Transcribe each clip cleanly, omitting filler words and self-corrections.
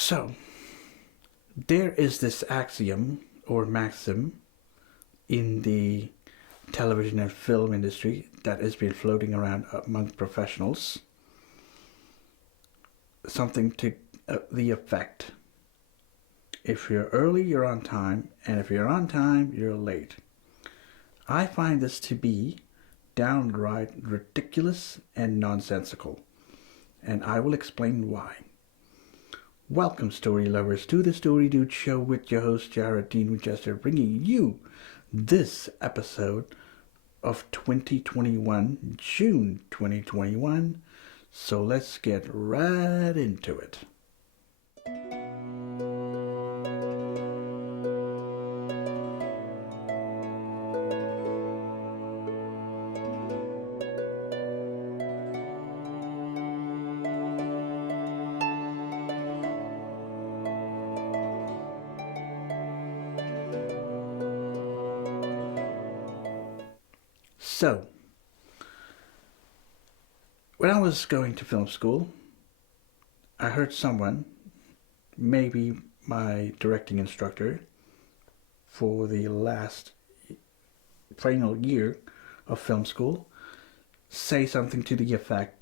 So, there is this axiom or maxim in the television and film industry that has been floating around among professionals. Something to the effect: if you're early, you're on time, and if you're on time, you're late. I find this to be downright ridiculous and nonsensical, and I will explain why. Welcome, story lovers, to the Story Dude Show with your host, Jared Dean Winchester, bringing you this episode of 2021, June 2021. So let's get right into it. So, when I was going to film school, I heard someone, maybe my directing instructor for the last final year of film school, say something to the effect: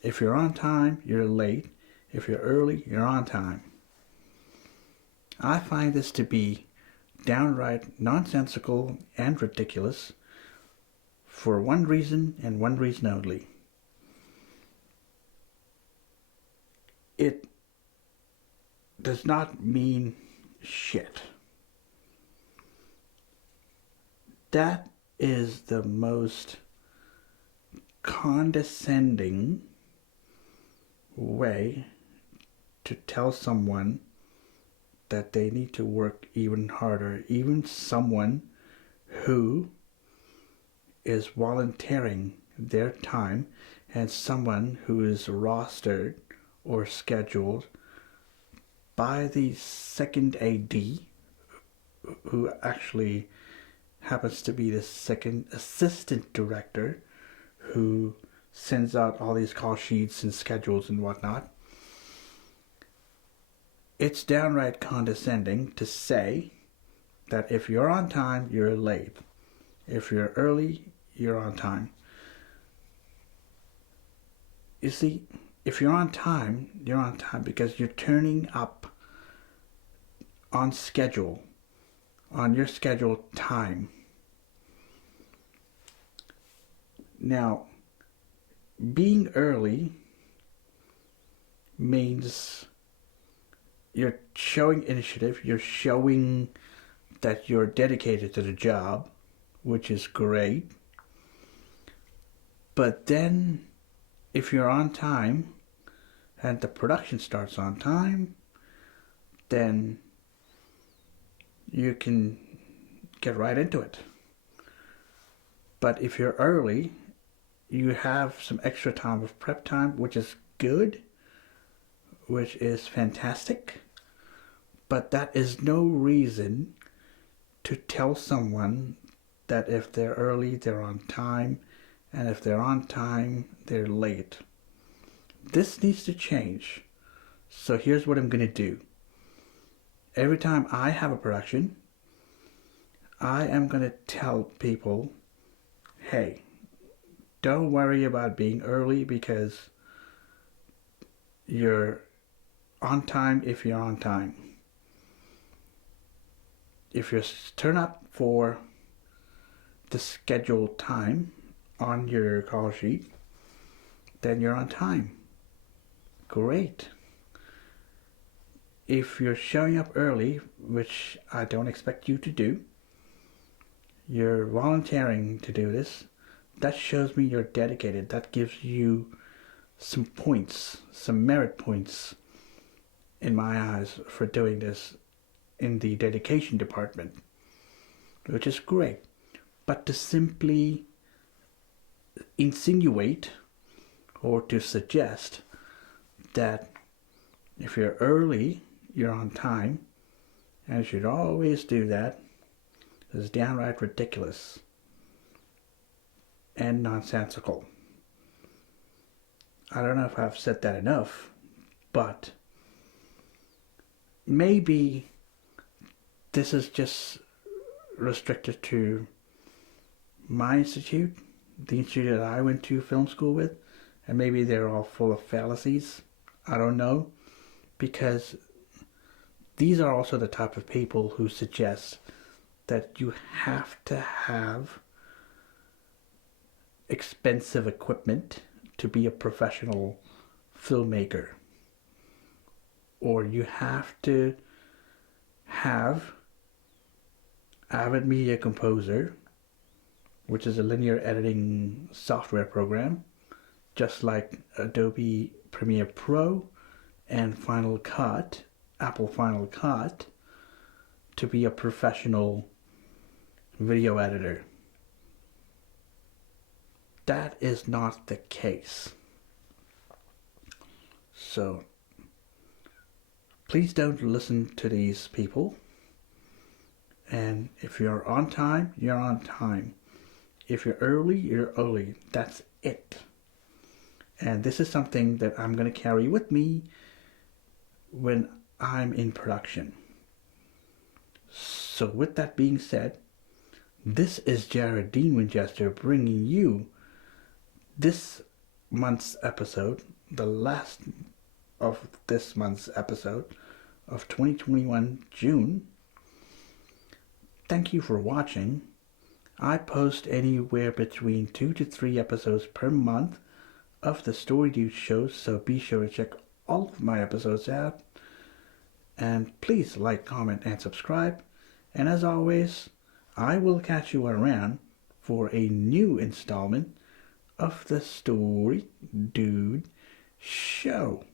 if you're on time, you're late. If you're early, you're on time. I find this to be downright nonsensical and ridiculous for one reason and one reason only. It does not mean shit. That is the most condescending way to tell someone that they need to work even harder, even someone who is volunteering their time and someone who is rostered or scheduled by the second AD, who actually happens to be the second assistant director, who sends out all these call sheets and schedules and whatnot. It's downright condescending to say that if you're on time, you're late. If you're early, you're on time. You see, if you're on time, you're on time because you're turning up on schedule, on your scheduled time. Now, being early means you're showing initiative, you're showing that you're dedicated to the job, which is great. But then, if you're on time and the production starts on time, then you can get right into it. But if you're early, you have some extra time of prep time, which is good, which is fantastic. But that is no reason to tell someone that if they're early, they're on time, and if they're on time, they're late. This needs to change. So here's what I'm going to do. Every time I have a production, I am going to tell people, hey, don't worry about being early because you're on time if you're on time. If you turn up for the scheduled time on your call sheet, then you're on time. Great. If you're showing up early, which I don't expect you to do, you're volunteering to do this, that shows me you're dedicated. That gives you some points, some merit points in my eyes for doing this in the dedication department, which is great. But to simply insinuate or to suggest that if you're early, you're on time, and you should always do that, is downright ridiculous and nonsensical. I don't know if I've said that enough, but maybe this is just restricted to my institute, the institute that I went to film school with, and maybe they're all full of fallacies. I don't know, because these are also the type of people who suggest that you have to have expensive equipment to be a professional filmmaker, or you have to have Avid Media Composer, which is a linear editing software program, just like Adobe Premiere Pro and Final Cut, Apple Final Cut, to be a professional video editor. That is not the case. So, please don't listen to these people. And if you're on time, you're on time. If you're early, you're early. That's it. And this is something that I'm going to carry with me when I'm in production. So with that being said, this is Jared Dean Winchester bringing you this month's episode, the last of this month's episode of 2021 June. Thank you for watching. I post anywhere between 2 to 3 episodes per month of the Story Dude shows, so be sure to check all of my episodes out. And please like, comment, and subscribe. And as always, I will catch you around for a new installment of the Story Dude show.